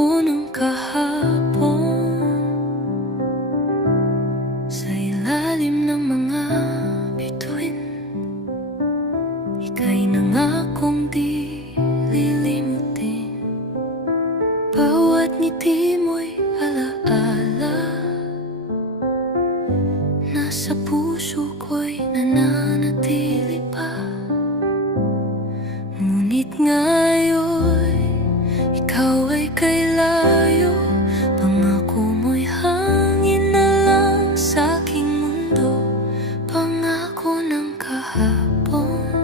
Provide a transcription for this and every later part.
Pangako ng kahapon sa ilalim ng mga bituin, ika'y nangakong di lilimutin. Bawat ngiti mo'y alaala, nasa puso ko'y nananatili pa. Ngunit ngayon ikaw ay kay layo, pangako mo'y hangin na lang sa aking mundo. Pangako ng kahapon,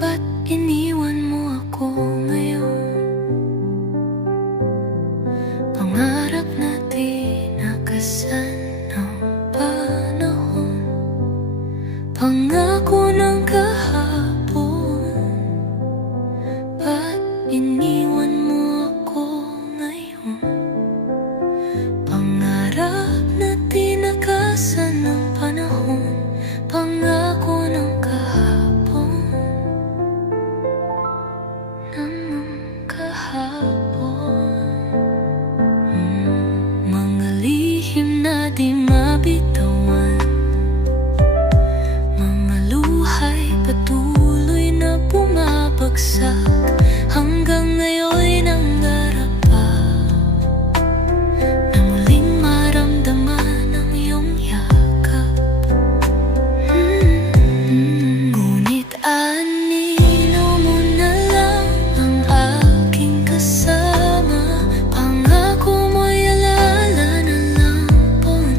ba't iniwan mo ako ngayon? Pangarap natin nakasan ng panahon, pangako ng kahapon, iniwan mo ako ngayon. Pangarap na tinakasan ng panahon, pangako ng kahapon, Mga lihim na di mabitawan, mga luhay patuloy na bumabagsak. Hanggang ngayon'y nangarap pa na muling maramdaman ang iyong yakap. Ngunit anino mo na lang ang aking kasama. Pangako mo'y alala na lampon,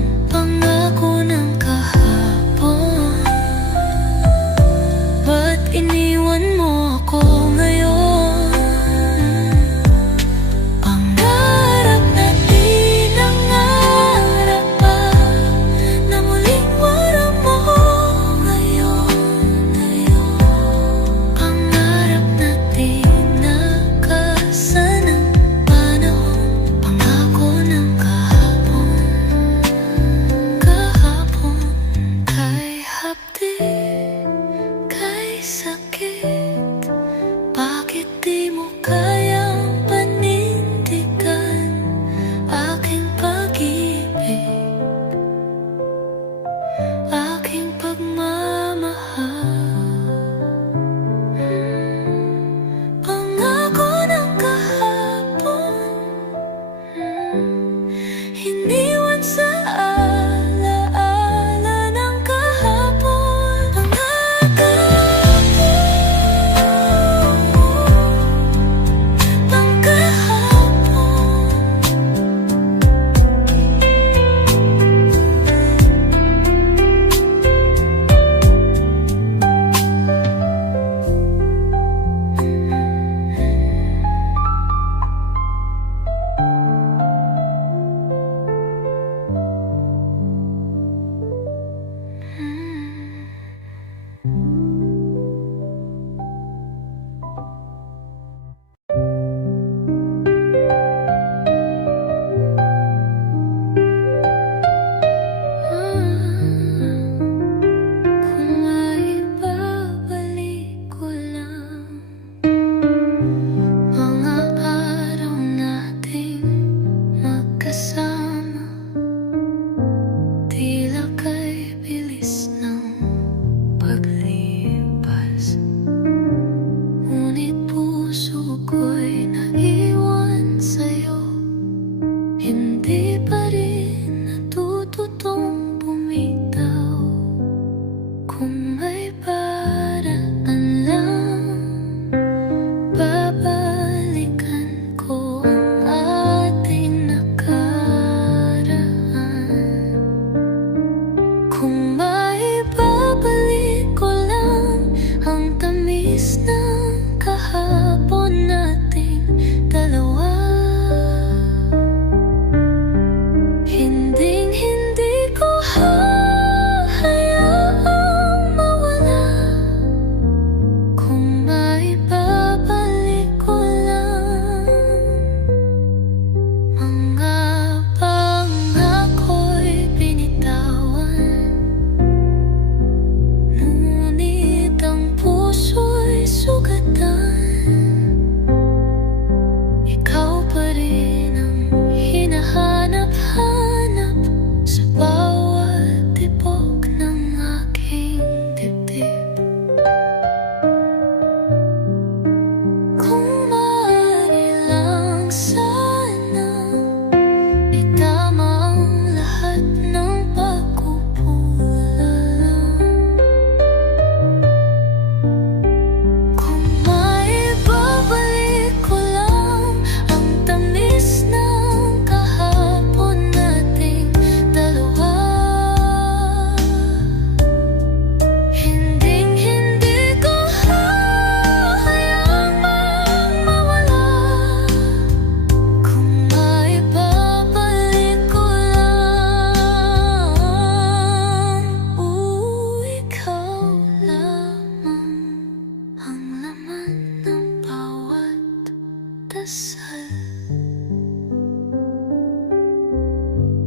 dasal.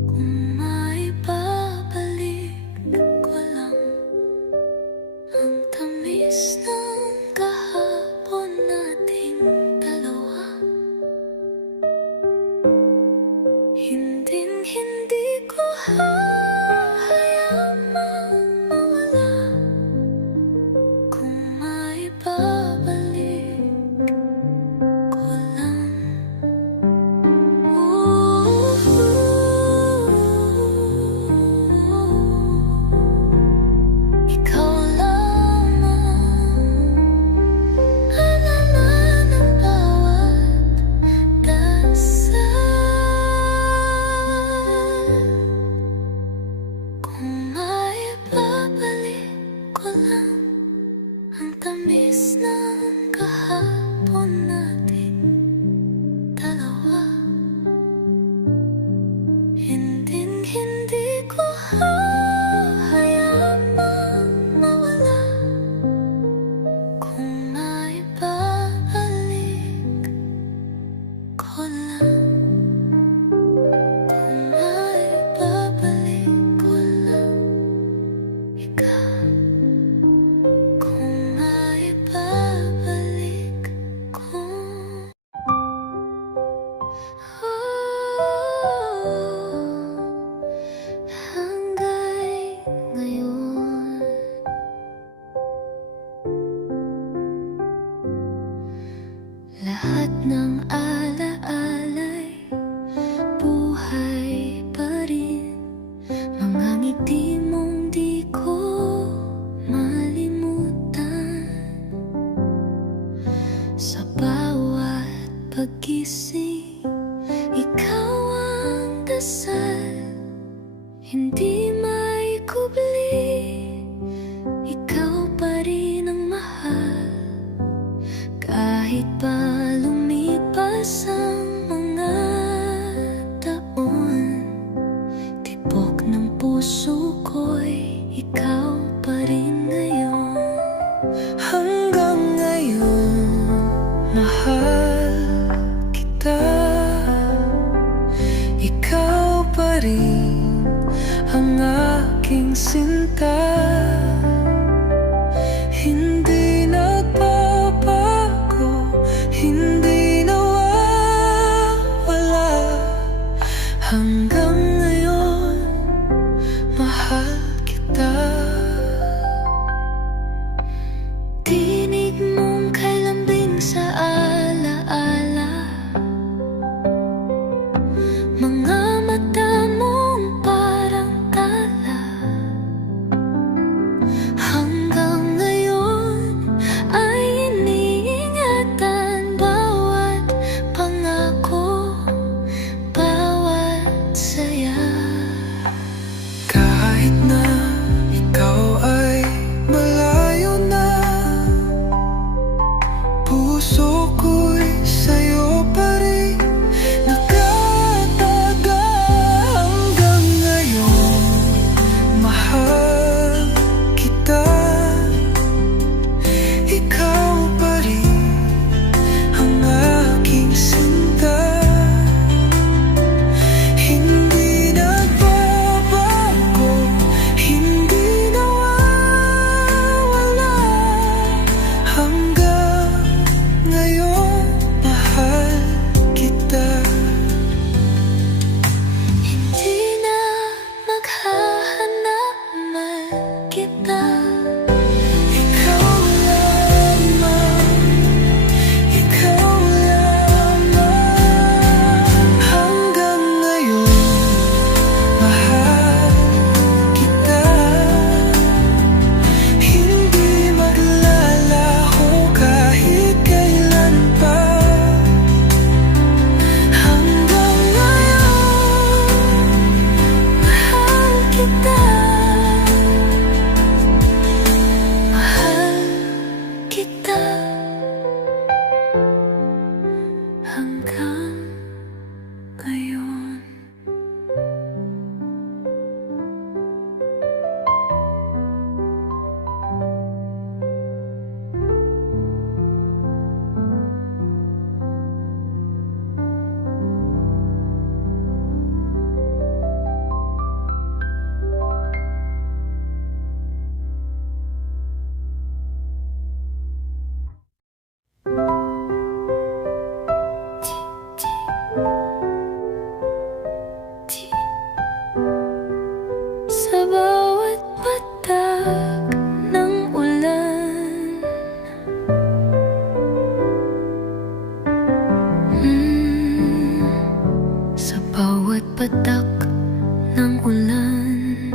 Kung maibabalik ko lang ang tamis ng kahapon nating dalawa, hindi ko hahayaang mawala. Kung maibabalik ko lang. Ikaw lamang ang laman ng bawat dasal. Kung maibabalik ko lang ang tamis ng kahapon nating dalawa, hindi ko hahayaang mawala. Kung maibabalik ko lang. Kung maibabalik ko lang ikaw. Kung maibabalik ko. Hanggang ngayon, lahat ng alaala'y buhay pa rin. Mga ngiti mong di ko malimutan. Sa bawat paggising, ikaw ang dasal. Hindi maikubli, ikaw pa rin ang mahal. Kahit pa lumipas ang mga taon, tibok ng puso ko'y ikaw pa rin ngayon. Hanggang ngayon, mahal kita. Ikaw pa rin ang aking sinta. Hindi nagbabago, hindi nawawala. Hanggang ngayon, mahal kita. Tinig mong kay lambing sa alaala, mga mata mong parang tala. bawat patak ng ulan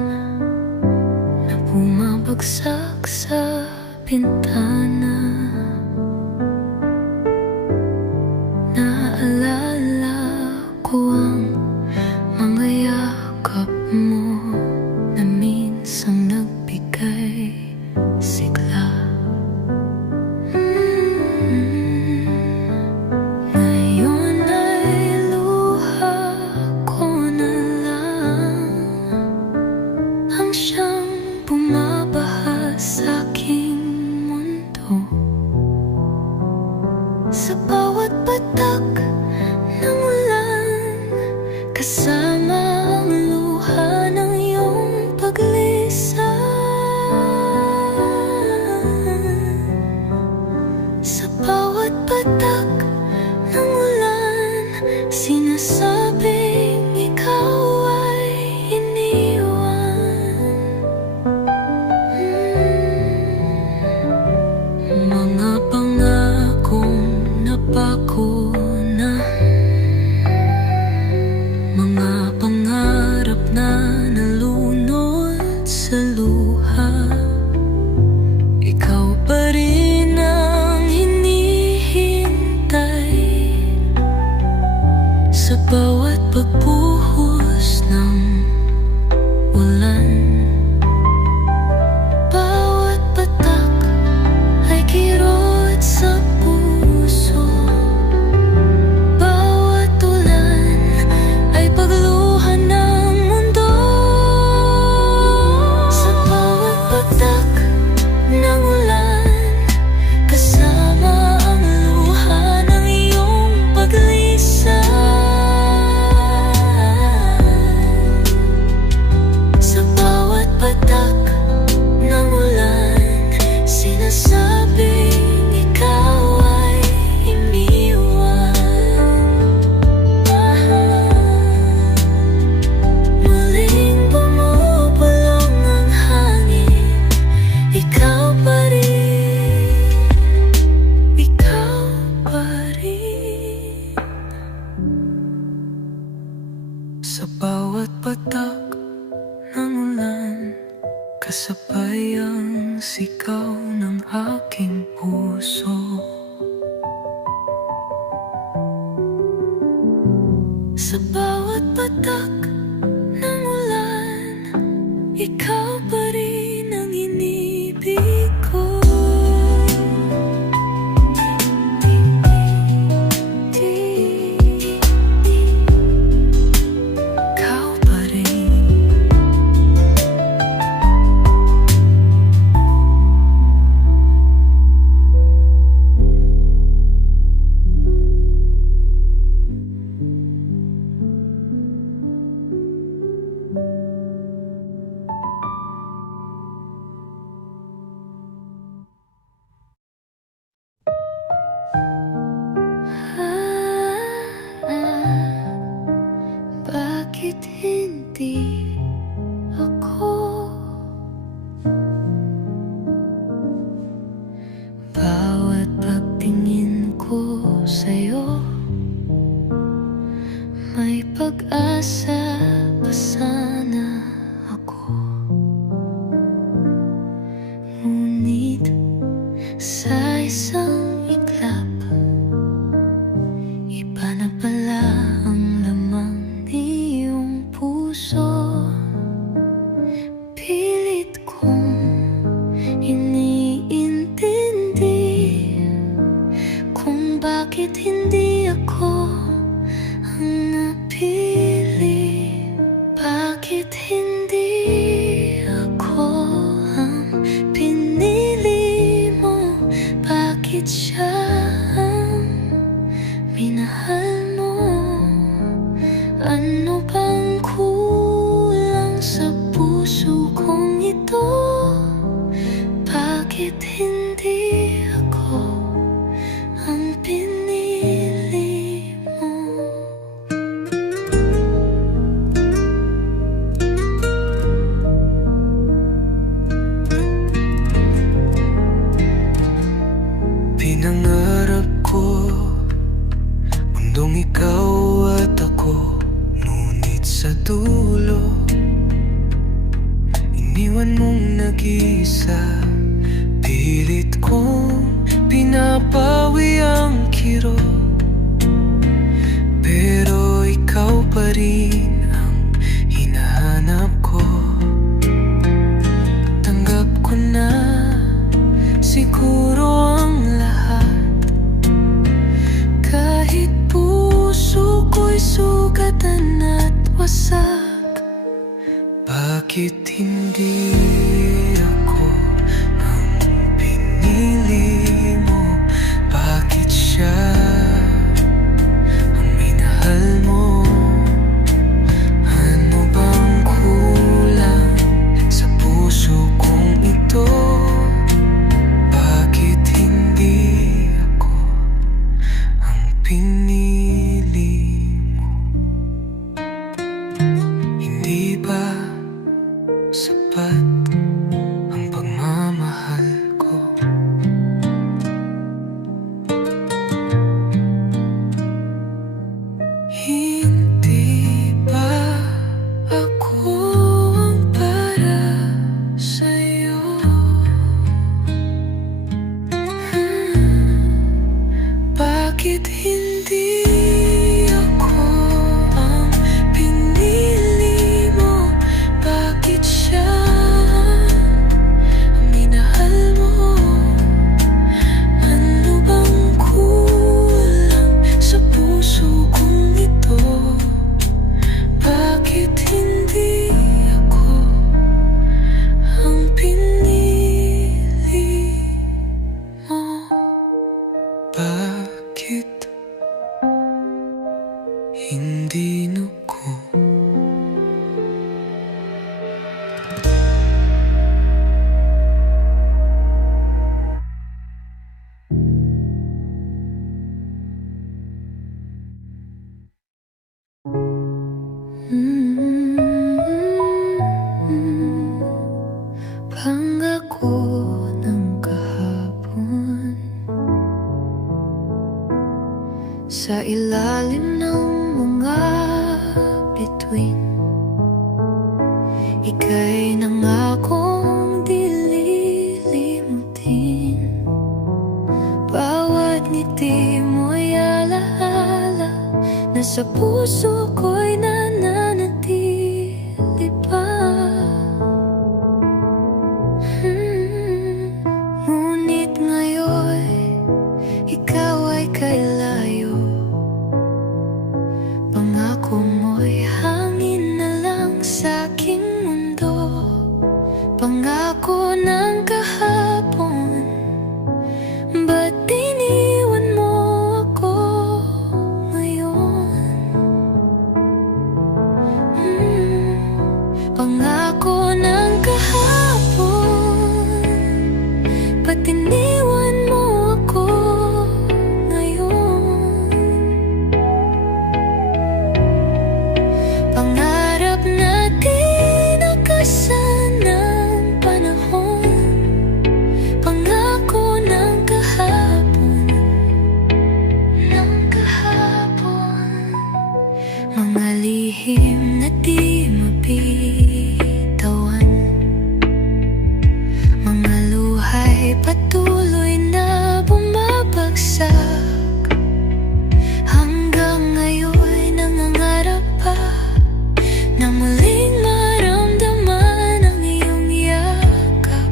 na bumabagsak sa bintana. Naalala ko ang mga yakap mo na minsang nagbigay sigla. Ngayon ay luha ko na lang ang siyang bumabaha sa aking mundo. Sa bawat patak ng ulan, kasama ang luha ng iyong paglisan. Sa bawat patak ng ulan, sinasabing ikaw ay iniwan. Mga pangakong napako na, mga pangarap na nalunod sa luha. Ikaw pa rin ang hinihintay sa bawat pagbuhos ng ulan. Bawat patak ay kirot sa puso. Bawat ulan ay pagluha ng mundo. Sa bawat patak ng ulan, kasama ang luha ng iyong paglisan. Sa bawat patak ng ulan, sinasabing ikaw ay iniwan. Muling bumubulong ang hangin, ikaw pa rin, ikaw pa rin. Sa bawat patak ng ulan, kasabay ang sigaw ng aking puso. Sa bawat patak ng ulan, ikaw pa rin ang inibig ko. Ikaw pa rin. Bakit hindi ako? Bawat pagtingin ko sa'yo, may pag-asa pa sana ako. Ngunit sa isang iglap, iba na pala ang lamang iyong puso. Pilit kong iniintindi kung bakit hindi ako ang napili. Bakit hindi ako ang pinili mo? Bakit siya ang minahal mo? Ano bang kulang sa puso kong ito? Bakit hindi ako ang pinili mo? Pinangarap ko mundong ikaw at ako, ngunit Ngunit sa dulo, iniwan mong nag-iisa. Pilit kong pinapawi ang kirot, pero ikaw pa rin ang hinahanap ko. Tanggap ko na siguro ang lahat, kahit puso ko'y sugatan at wasak. Bakit hindi ako ang pinili mo? Bakit siya ang minahal mo? Ano bang kulang sa puso kong ito? Bakit hindi ako ang pinili mo? Hindi ba sapat ang pagmamahal ko? Hindi ba ako ang para sa'yo? Bakit hindi ako ang pinili mo? Bakit siya ang minahal mo? Ano bang kulang sa puso kong ito? Bakit hindi ako ang pinili mo? Bakit hindi nuko? Pangako ng kahapon, sa ilalim ng mga bituin, ika'y nangakong di lilimutin. Bawat ngiti mo'y alaala na sa puso ko'y nananatili pa. Ngunit ngayon, ikaw ay kay layo. Pangako mo'y hangin na lang sa aking mundo. Pangako ng kahapon, ba't iniwan mo ako ngayon? Pangako ng kahapon, ba't iniwan mo ako ngayon? Pangarap natin nakasan ng panahon. Pangako ng kahapon, mga lihim na di mabitawan, mga luhay patuloy na bumabagsak. Hanggang ngayon nangangarap pa na muling maramdaman ang iyong yakap.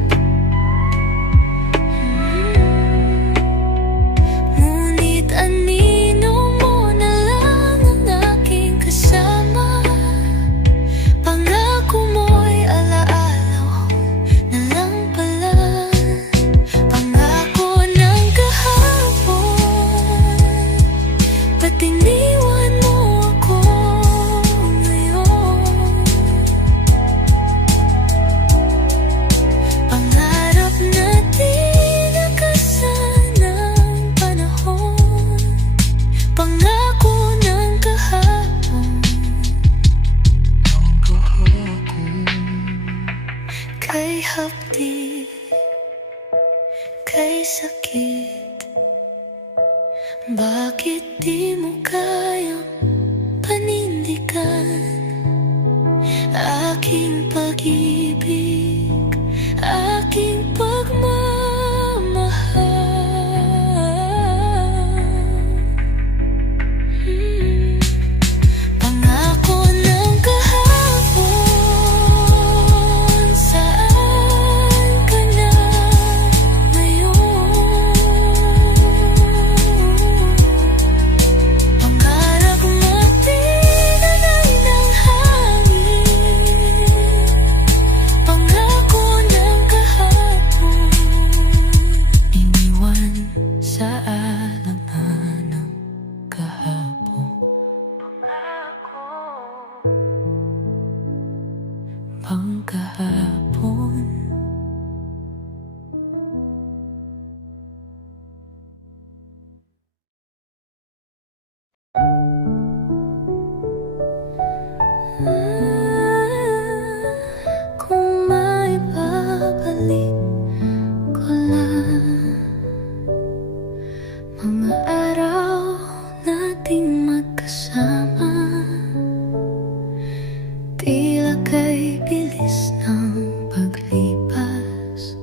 Ngunit anino mo na lang ang aking kasama. aking pag-ibig, aking pagmamahal. Pangako ng kahapon, saan ka na ngayon? Pangarap matinanay ng hangin, pangako ng kahapon, iniwan sa alanganan ng kahapon. Pangkahapon. Kung may babalik ko lang mga araw nating magkasama, tila kay bilis ng paglipas,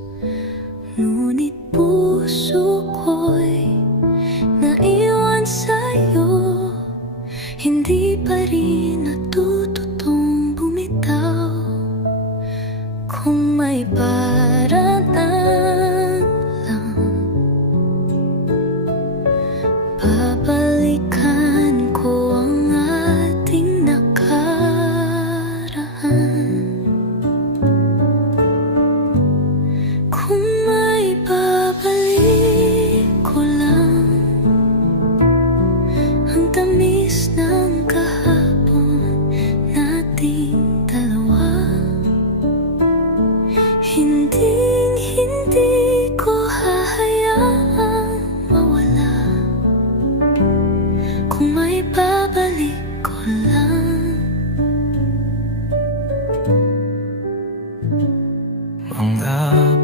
ngunit puso ko'y naiwan sa'yo, hindi pa rin natututong bumitaw. Kung may paraan lang, babalikan ko ang ating nakaraan. Kung may babalik ko lang ang tamis ng kahapon nating dalawa, hindi ko hahayaang mawala. Kung may babalik ko lang. Mga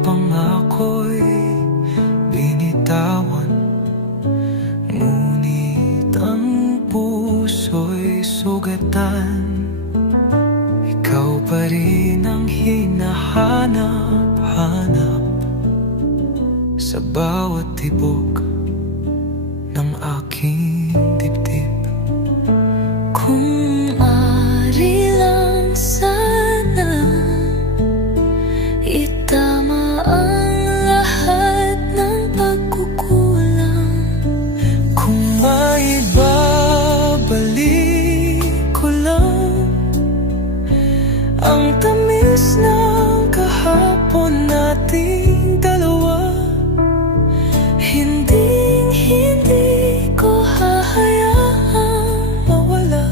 pangako'y binitawan, ngunit ang puso'y sugatan. Ikaw pa rin ang hinahanap-hanap sa bawat tibok ng aking dibdib. Kung ari lang sana itama ang lahat ng pagkukulang. Kung maibabalik ko lang ang tamis ng kahapon nating dalawa, hindi ko hahayaang mawala.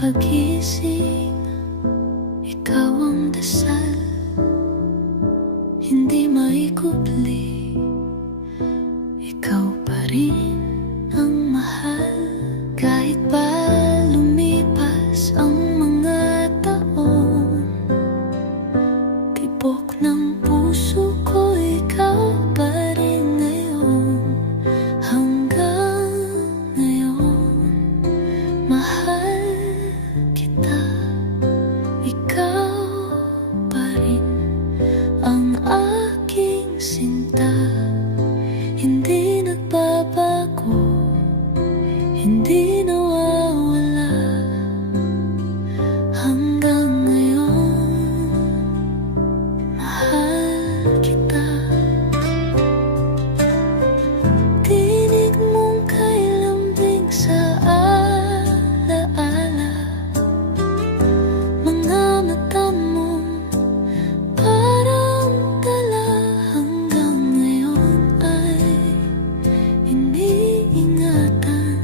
pagising, ikaw ang dasal, hindi maikubli. Ikaw pa rin ang mahal. Kahit pa lumipas ang mga taon, tibok ng puso ko, ikaw pa rin ngayon. Hanggang ngayon, mahal kita. Ikaw pa rin ang aking sinta. Hindi nagbabago, hindi nawawala. Hanggang ngayon, mahal kita. Tinig mong kay lambing sa alaala, mga mata mo parang tala. Hanggang ngayon ay iniingatan.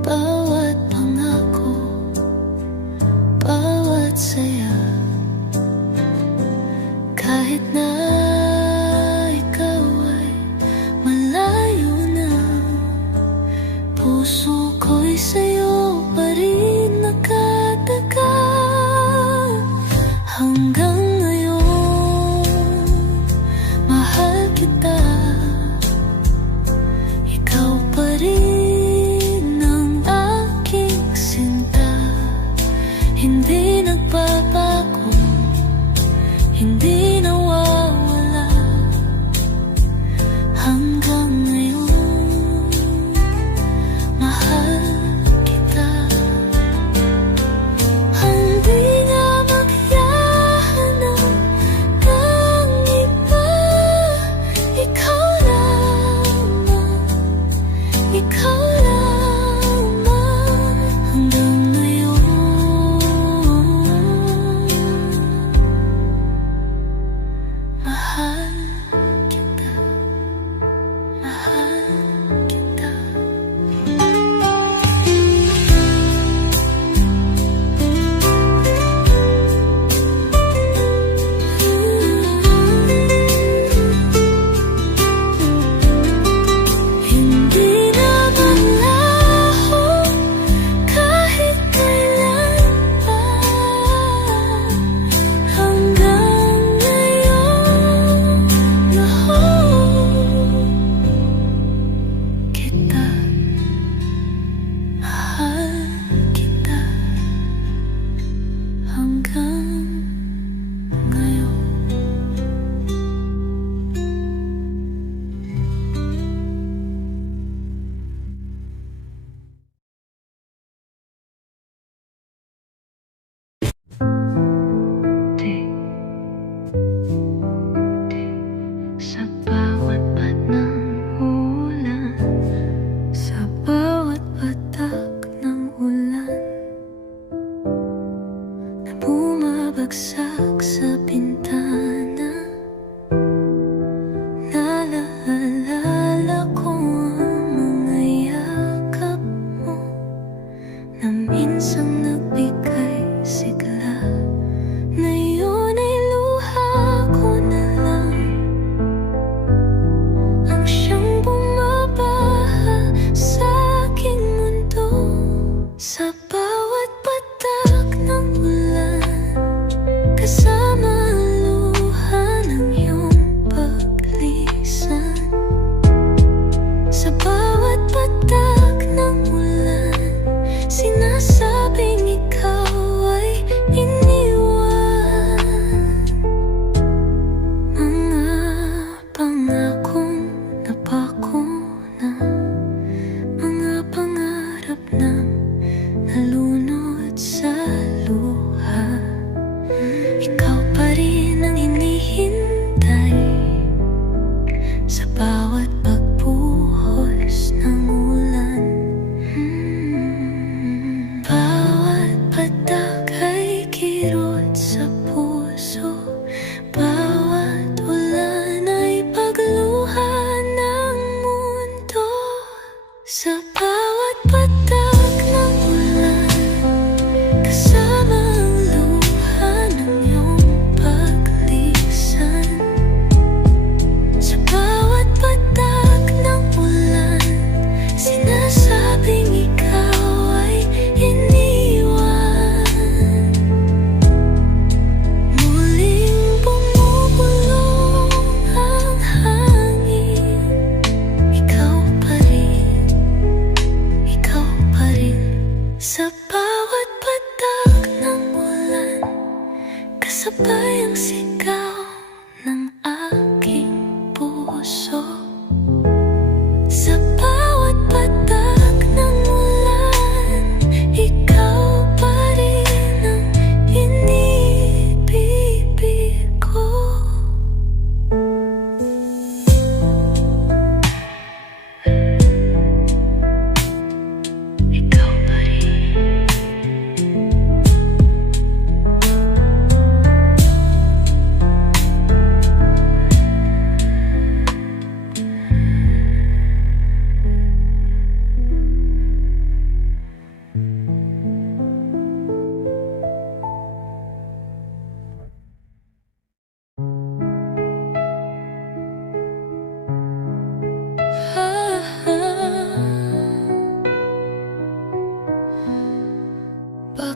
Bawat pangako, bawat saya, kahit na ikaw ay malayo na, puso ko'y sa'yo pa rin nakatakan. Hanggang ngayon, mahal kita. Ikaw pa rin ang aking sinta. Hindi nagbabago, hindi nawawala. Hanggang ngayon, mahal kita.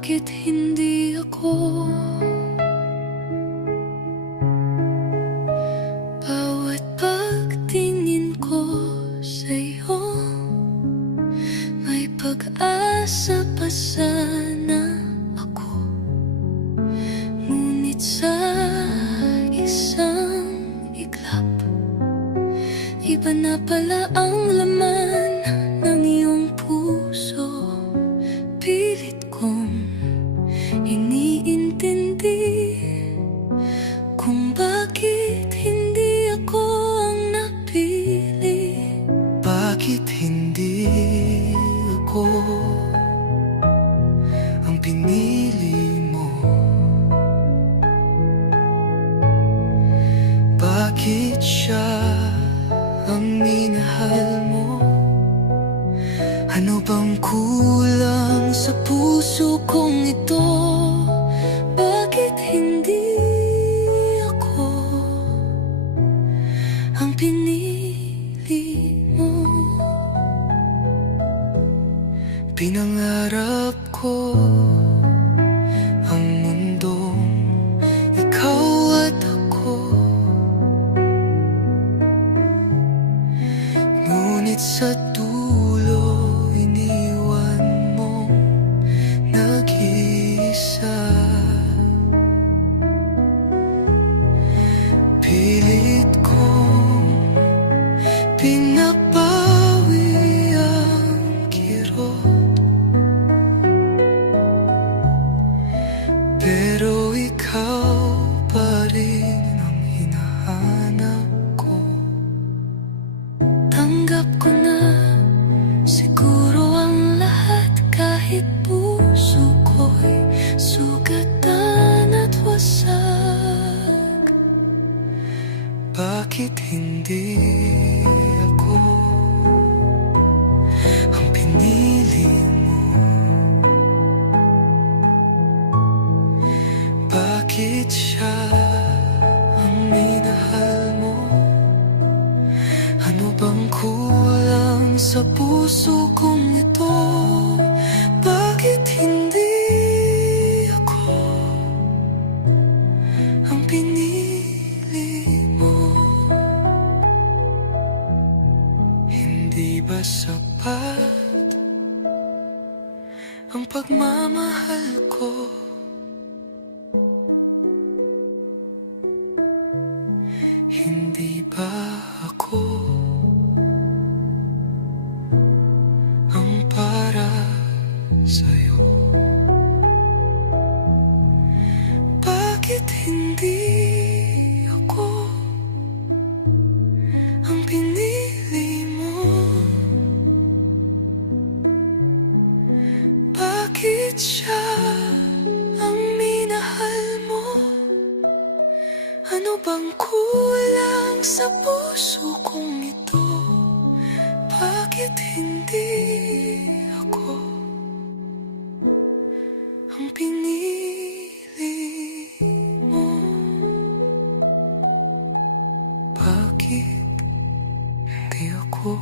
Bakit hindi ako? Bawat pagtingin ko sa'yo, may pag-asa pa sana ako. Ngunit sa isang iglap, iba na pala ang laman ng iyong puso. Pilit kong iniintindi kung bakit hindi ako ang napili. Bakit hindi ako ang pinili mo? Bakit siya ang minahal mo? Ano bang kulang sa puso kong ito? Bakit hindi ako ang pinili mo? Pinangarap ko ang mundong ikaw at ako, ngunit sa dulo iniwan mong nag-iisa. Pilit kong pinapawi ang kirot, pero ikaw pa rin ang hinahanap ko. Tanggap ko na siguro ang lahat, kahit puso ko'y sugatan at wasak. Bakit hindi ako ang pinili mo? Bakit siya ang minahal mo? Ano bang kulang sa puso kong ito? Bakit hindi ako ang pinili mo? Hindi ba sapat ang pagmamahal ko? Hindi ba ako ang para sa'yo? Bakit hindi ako ang pinili mo? Bakit siya ang minahal mo? Ano bang kulang sa puso kong ito? Bakit hindi ako ang pinili mo? Bakit hindi ako